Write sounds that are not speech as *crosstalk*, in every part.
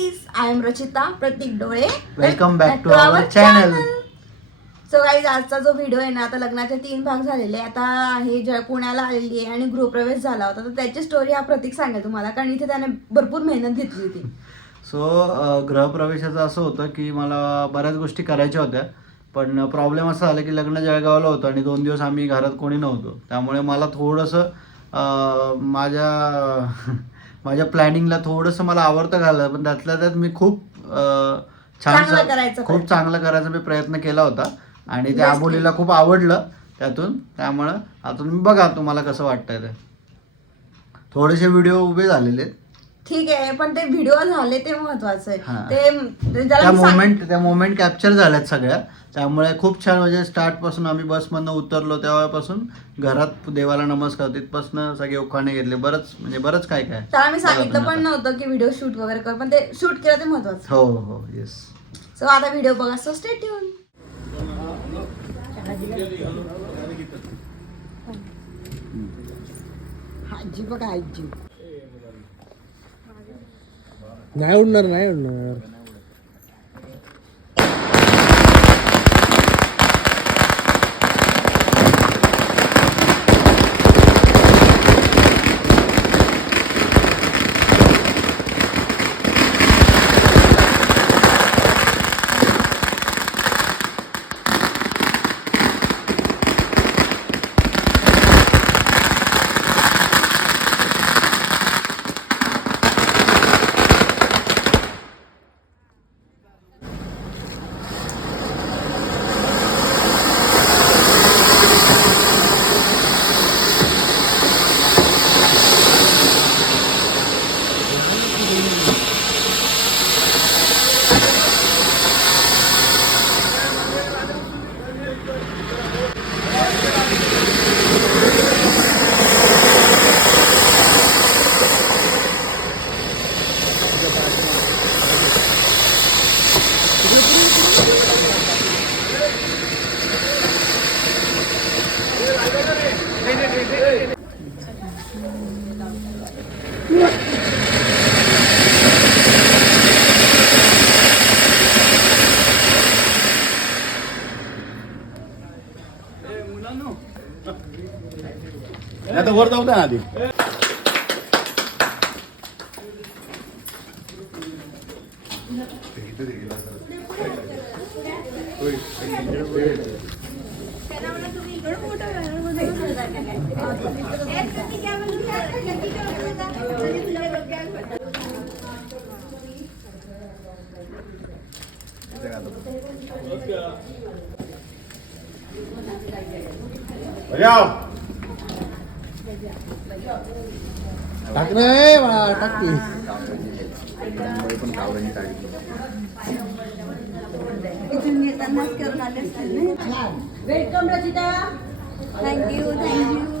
Guys I am Rachita Pratik Dole Welcome back to our channel. So guys आजचा जो video आहे ना आता लग्नाचे तीन भाग झालेले. आता हे ज पुण्याला आलेली आहे आणि गृहप्रवेश झाला होता तर त्याची स्टोरी हा प्रतीक सांगेल तुम्हाला कारण इथे त्याने भरपूर मेहनत घेतली होती सो गृहप्रवेशाचं असं होतं की मला बऱ्याच गोष्टी करायच्या होत्या पण प्रॉब्लेम असा झाला की लग्न जळगावला होतं आणि दोन दिवस आम्ही घरात कोणी नव्हतो त्यामुळे मला थोडंसं माझ्या माझ्या प्लॅनिंगला थोडंसं मला आवडतं घालं पण त्यातल्या त्यात मी खूप छान खूप. चांगलं करायचा मी प्रयत्न केला होता आणि त्या आबोलीला खूप आवडलं त्यातून त्यामुळं आता तुम्ही बघा तुम्हाला कसं वाटतंय ते थोडेसे व्हिडिओ उभे झालेले आहेत. ठीक आहे पण ते व्हिडिओ झाले ते महत्वाचं हा. आहे ते त्या मोमेंट त्या मोमेंट कॅप्चर झाल्यात सगळ्या. त्यामुळे खूप छान म्हणजे स्टार्टपासून आम्ही बसमधनं उतरलो तेव्हापासून. घरात देवाला नमस्कार तिथपासून सगळे उखाणे घेतले. बरंच म्हणजे बरंच काय काय. त्याला मी सांगितलं पण. नव्हतं की व्हिडिओ शूट वगैरे कर पण ते शूट केलं ते महत्वाचं. हो हो येस सो आता व्हिडिओ बघा. सो स्टे ट्यून आजी बघा आजी नाही उडणार नाही उडणार. नाही तर वर जाऊ द्या ना आधी बजाव. टाक रे बाळा टाक की welcome Rachita thank you thank you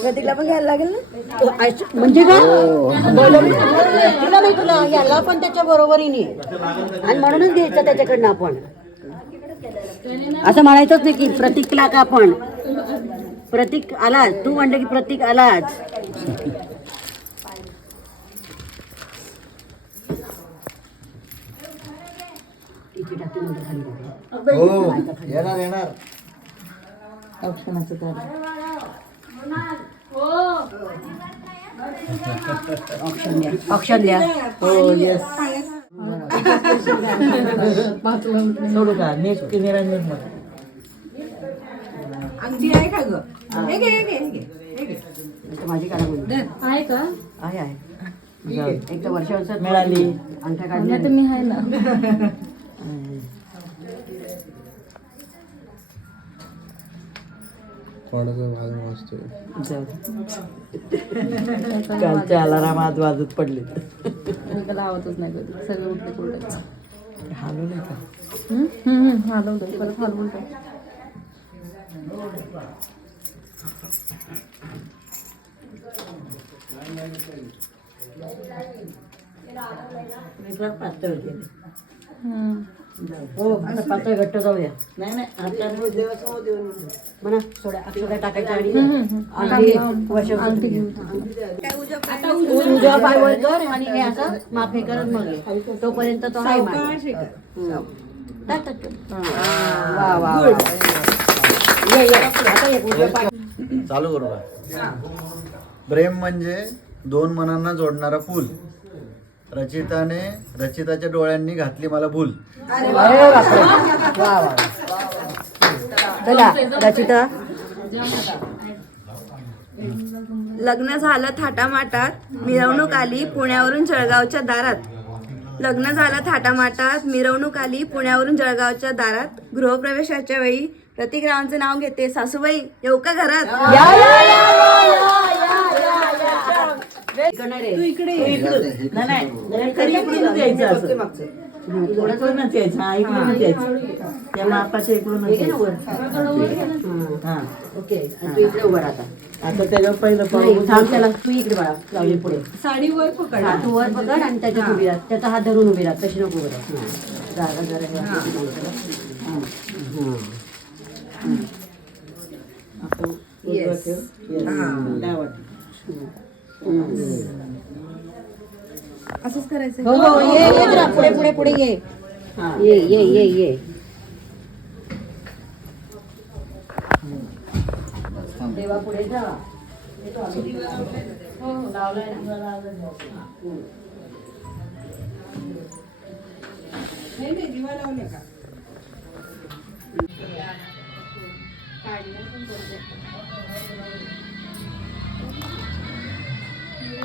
प्रतीकला पण घ्यायला लागेल ना? म्हणजे काय तिला नाही तुला याला पण त्याच्या बरोबरीने. आणि म्हणूनच घ्यायचं त्याच्याकडनं आपण. असं म्हणायचंच नाही की प्रतीकला का आपण? प्रतीक आलाच. तू म्हणलं की प्रतीक आलाच. हो येणार येणार. औषणाचं तर ऑप्शन द्या. ऑप्शन द्या. हो येस सोडू का? नेक्स्ट निरंजनमध्ये अंगठी आहे का ग? हे. घे हे घे हे घे हे घे. इथं माझी काढा बोलली. आहे का? आहे आहे. एक तर वर्षा मिळाली. अंगठ्या काढल्या तुम्ही आहे ना. *laughs* थोडासा भाग वाजतोय जाऊ दे. कालचे अलाराम आज वाजत पडले. मी लावतच नाही कधी. सगळे उलटे पुलटे हलवले का हलवलं परत हलवून मी तुला पातळ केले. हो आता पातळ घट्ट जाऊया नाही नाही आता देवासमोर देऊन म्हणा थोड्या अक्षरा टाकायच्या आणि आणि वर्षभर उजवा पाय वर कर आणि हे असं माफे करत मग. तोपर्यंत तो चालू करू प्रेम म्हणजे दोन मनांना जोडणारा पूल रचिताने रचिताच्या डोळ्यांनी घातली मला भूल. अरे बापरे. वा वा चला रचिता. लग्न झालं थाटामाटात. मिरवणूक आली पुण्यावरून जळगावच्या दारात. लग्न झालं थाटामाटात. मिरवणूक आली पुण्यावरून जळगावच्या दारात. गृहप्रवेशाच्या वेळी प्रतिग्रामांचं नाव घेते सासूबाई. येऊ का घरात या या या या या या या इकडनं रे. तू इकडे ये. नाही नाही. तरी इकडूनच यायचं असं. इकडूनच यायचं. हा इकडूनच यायचं. त्या मापाच्या इकडूनच घे ना वर. यायचं. हा. ओके आणि तू इकडे उभा राहता. आता त्याच्यावर पहिलं थांब त्याला. तू इकडे बाळा. लावली पुढे. साडी वर पकड. हा, तू वर पकड आणि त्याच्यात उभी राहा. त्याचा हात धरून उभी राहा. तशी नको उभी राहा. जागा जरा हे असं ठिकाणी करा. हा. हा. असं उजवं ठेव. Yes. डावा ठेव. असंच करायचं हो हो ये ये जरा पुढे पुढे पुढे ये हा. ये ये ये ये देवा पुढे जा हो, हो, लावलाय ना. हम्म.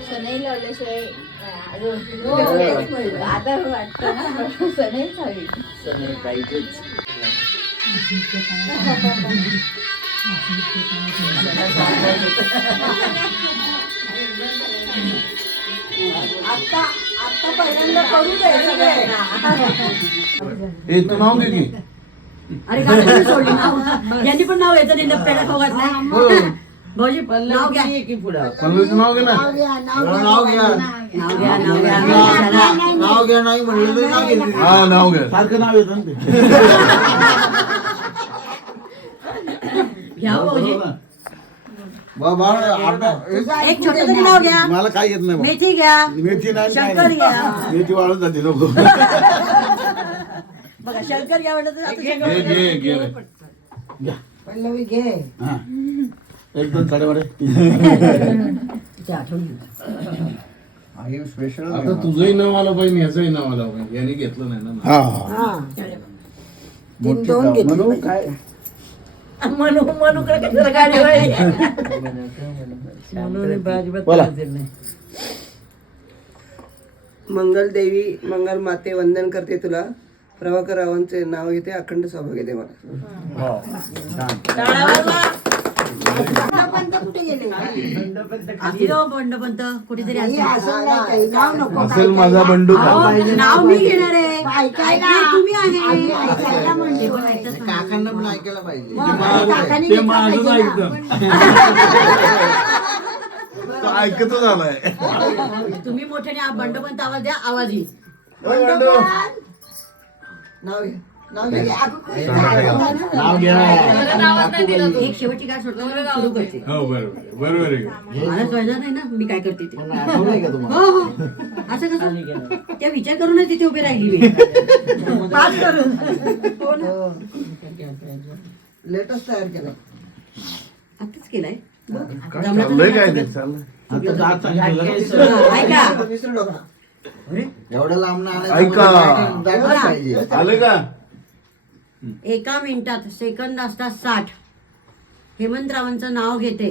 सनई लावल्याशिवाय आता वाटतं ना सनईच हवी. सगळे पाहिजेच. ए तू नाव दे की. अरे सोडली. नाव यांनी पण नाव येतं पेढा खाऊ घातलाय. भाऊजी नाव घ्या ये की पुढं नाव घे नाव घ्या नाव घ्या नाव घ्या नाव घ्या नाही म्हणलं तरी नाव घेतली हा नाव घे सारखं नाव येतं ना ते घ्या हो भाऊजी बाबा आता एक छोटं तरी नाव घ्या मला काय येत नाही मेथी घ्या मेथी नाही काय शंकर नाही. घ्या मेथी वाळून जाते नको बघा शंकर घ्या म्हटलं तर आता शंकर घे घे घे रे. घ्या. पल्लवी घे हा. एक दोन साडेबारे स्पेशल आता तुझंही नाव आलं पाहिजे ह्याचंही नाव आलं पाहिजे. याने घेतलं नाही ना हा. घेतली काय? मनू मनूकडे कशाला गाडी बोला. नाही. मंगल देवी मंगल माते वंदन करते तुला. प्रभाकर रावांचे नाव घेते अखंड सौभाग्य दे मला. बंडपंत कुठेतरी असेल. असेल माझा बंडू अहो, नाव मी घेणार आहे. ऐकायला. तुम्ही आहे. ते पण ऐकतच नाही. काकांना पण ऐकायला पाहिजे. काकांनी ते घेतलं माझंच पाहिजे ना. *laughs* तो ऐकतच आलाय. तुम्ही मोठ्याने आ- बंडपंत आवाज द्या. आवाज येईल. नाव घे नाव घे नाव. एक शेवटची काय सोडतो सुरू करते. हो बरोबर. बरोबर आहे. मला कळणार नाही ना मी काय करते ते. हो हो. असं कसं? त्या विचार करूनच तिथे उभी राहिली मी. पाच करून. हो ना. लेटेस्ट तयार केला आताच केलाय. हा, ऐका. एवढं लांब ना ऐका. आलं का? एका मिनिटात सेकंद असतात साठ. हेमंतरावांचं नाव घेते.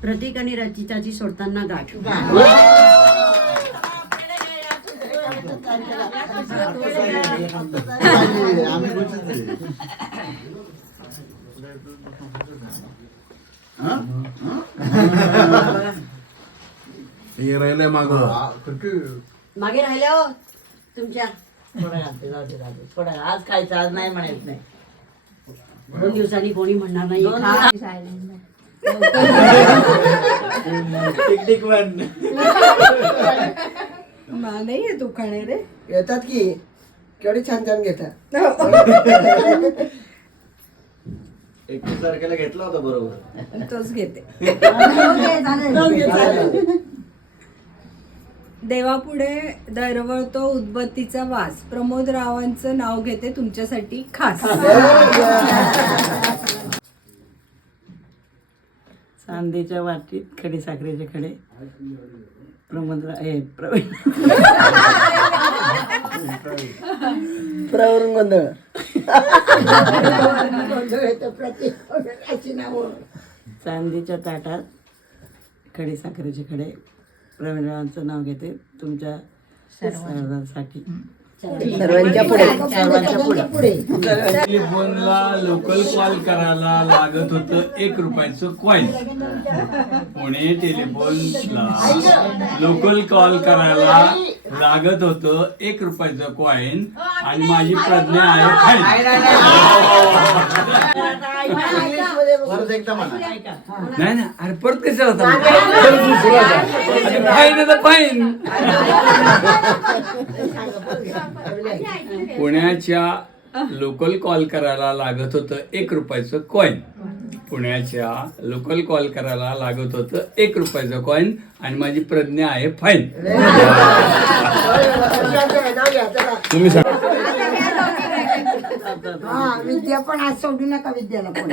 प्रतीक आणि रचिताची सोडताना गाठ. मागे राहिल्या हो तुमच्या. थोडं घालते जाऊ दे जाऊ दे थोडं घाल. आज खायचं आज नाही म्हणायचं नाही दोन दिवसांनी कोणी म्हणणार नाही खा. नाही खाणे रे येतात की केवढे छान छान घेतात एकवीस तारखेला घेतला होता बरोबर तोच घेते जाऊ दे, चालेल. देवापुढे दरवळतो उदबत्तीचा वास. प्रमोद रावांचं नाव घेते तुमच्यासाठी खास. *laughs* चांदीच्या वाटीत खडे साखरेचे खडे. प्रमोद हे प्रवीण. प्रवरून गोंधळ. चांदीच्या ताटात खडी साखरेचे खडे. प्रवीणरावांचं नाव घेते. तुमच्या सर्वांसाठी. सर्वांच्या पुढे. सर्वांच्या पुढे. टेलिफोनला लोकल कॉल करायला लागत होतं एक रुपयाचं कॉईन पुणे टेलिफोनला लोकल कॉल करायला लागत होतं एक रुपयाचं कॉईन आणि माझी प्रज्ञा आहे. फाईन परत एकदा म्हणा. नाही ना अरे परत कसं होता फाईन आहे तर फाईन. पुण्याच्या लोकल कॉल करायला लागत होतं एक रुपयाचं कॉईन पुण्याच्या लोकल कॉल करायला लागत होतं एक रुपयाचं कॉईन आणि माझी प्रज्ञा आहे फाईन. *laughs* तुम्ही सांगा. विद्या पण आज सोडू नका विद्याला पण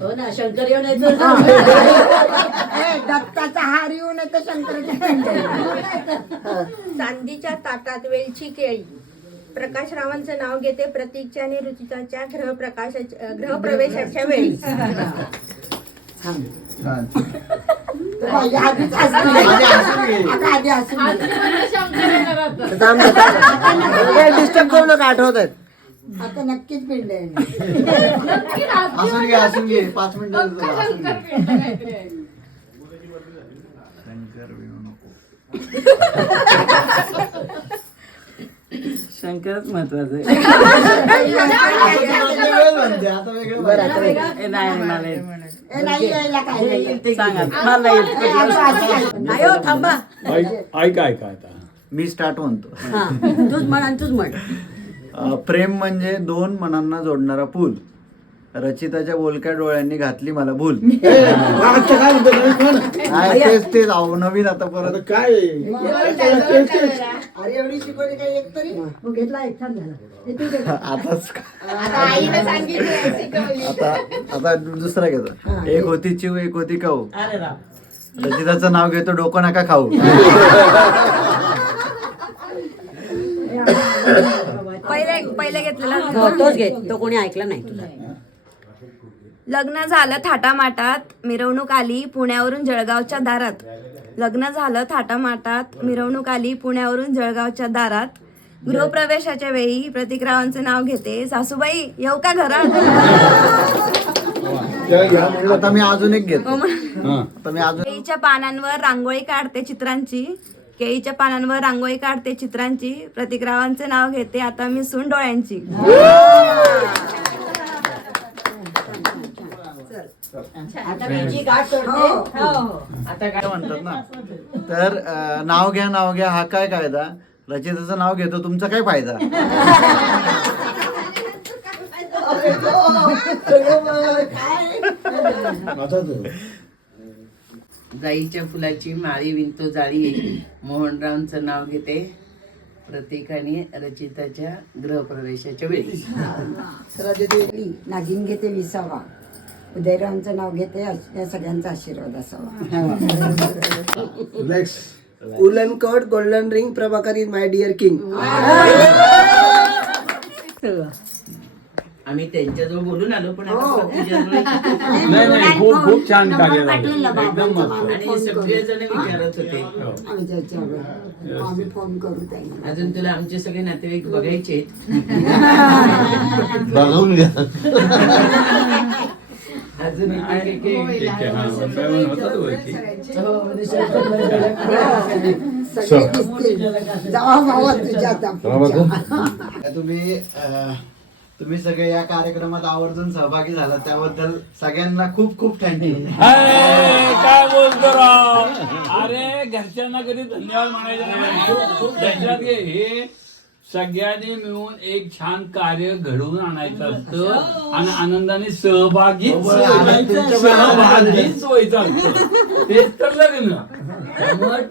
हो ना शंकर येऊन येतो ए, दत्ताचा हार येऊ नये तर शंकराच्या चांदीच्या ताटात वेलची केळी. प्रकाश रावांचं नाव घेते प्रतीकच्या आणि रुचिताच्या ग्रहप्रकाशाच्या ग्रहप्रवेशाच्या वेळी. आधीच हसून घे. आता. आधी हसून घे. डिस्टर्ब करू नका आठवत आहेत आता नक्कीच पिंड आहे असून घे असून घे पाच मिनिटं शंकरच महत्वाचं आहे. नाही मला. सांगा. मला थांबा. ऐका ऐका आता. मी स्टार्ट म्हणतो हा. तूच म्हण आणि तूच म्हण. प्रेम म्हणजे दोन मनांना जोडणारा पूल. रचिताच्या बोलक्या डोळ्यांनी घातली मला भूल. *laughs* काय म्हणतो नवीन म्हण. नाही, तेच तेच अहो नवीन आता परत. आता काय? अरे एवढी शिकवली काय एक तरी? तू घेतला एक छान झाला. हे. आताच आता आता दुसरा घेतो एक होती चिव एक होती काऊ अरे राम. रचिताचं नाव घेतो डोकं नका खाऊ. *laughs* पहिले पहिले घेतलेला हो, तोच घे. तो कोणी ऐकला नाही तुझा लग्न झालं थाटामाटात मिरवणूक आली पुण्यावरून जळगावच्या दारात. लग्न झालं थाटामाटात मिरवणूक आली पुण्यावरून जळगावच्या दारात. गृहप्रवेशाच्या वेळी प्रतिकरावांचं नाव घेते. सासूबाई येऊ का घरात? आता मी अजून एक घेतो. हो म्हण. आता मी अजून केळीच्या पानांवर रांगोळी काढते चित्रांची. केळीच्या पानांवर रांगोळी काढते चित्रांची. प्रतिकरावांचे नाव घेते आता मी सून डोळ्यांची आता तुझी गाठ सोडते आता गाठ म्हणतात ना तर नाव घ्या नाव घ्या हा काय कायदा? रचिताचं नाव घेतो तुमचा काय फायदा. *laughs* जाईच्या फुलाची माळी विणतो जाळी मोहनरावांचं नाव घेते. प्रतीक आणि रचिताच्या गृहप्रवेशाच्या वेळी. राजदेवी नागिन घेते विसावा. उदयरावांचं नाव घेते या सगळ्यांचा आशीर्वाद असावा. Woollen coat golden ring Prabhakar is my dear king. आम्ही त्यांच्याजवळ बोलून आलो पण आता तुझ्याजवळ *laughs* नाही. नाही खूप खूप छान कार्य झालं एकदम मस्त. आणि सगळेजण विचारत होते. आम्ही त्याच्यावर आम्ही फोन करू त्यांना. अजून तुला आमचे सगळे नातेवाईक बघायचे बघून घ्या. अजून एक- एक- एक- एक- ठीक आहे, हा, बाई होता तो वरती. तुम्ही अं, तुम्ही सगळे या कार्यक्रमात आवर्जून सहभागी झाला. त्याबद्दल सगळ्यांना खूप खूप थँक्यू. अरे, काय बोलतो राव? अरे घरच्यांना कधी धन्यवाद म्हणायचे नाही. त्याच्यात हे- हे सगळ्यांनी मिळून एक छान कार्य घडवून आणायचं असतं आणि आनंदाने सहभागीच सहभागीच व्हायचं असतं. तेच तर लग्न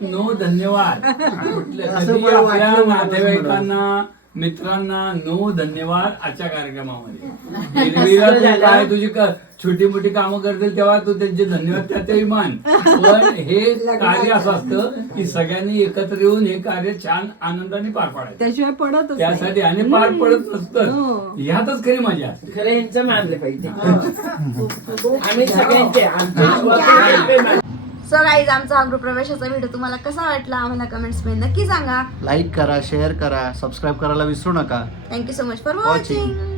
नो धन्यवाद. *laughs* कुठल्या कधी आपल्या नातेवाईकांना मित्रांना नो धन्यवाद आजच्या कार्यक्रमामध्ये. *laughs* एरवीला तू काय तुझी क- छोटी मोठी कामं करतील तेव्हा तू त्यांचे धन्यवाद त्याच्याही मान. पण हे *laughs* कार्य असं असतं की सगळ्यांनी एकत्र येऊन हे कार्य छान आनंदाने पार पाडायचं. त्याशिवाय पडत त्यासाठी आणि पार पडत नसतं ह्यातच खरी मजा असते. खरं यांचं मानलं पाहिजे. आम्ही सगळ्यांचे सो गाईज आमचा हा गृहप्रवेशाचा व्हिडिओ तुम्हाला कसा वाटला आम्हाला कमेंट्समध्ये नक्की सांगा. लाईक करा शेअर करा सबस्क्राईब करायला विसरू नका. Thank you so much for. Watching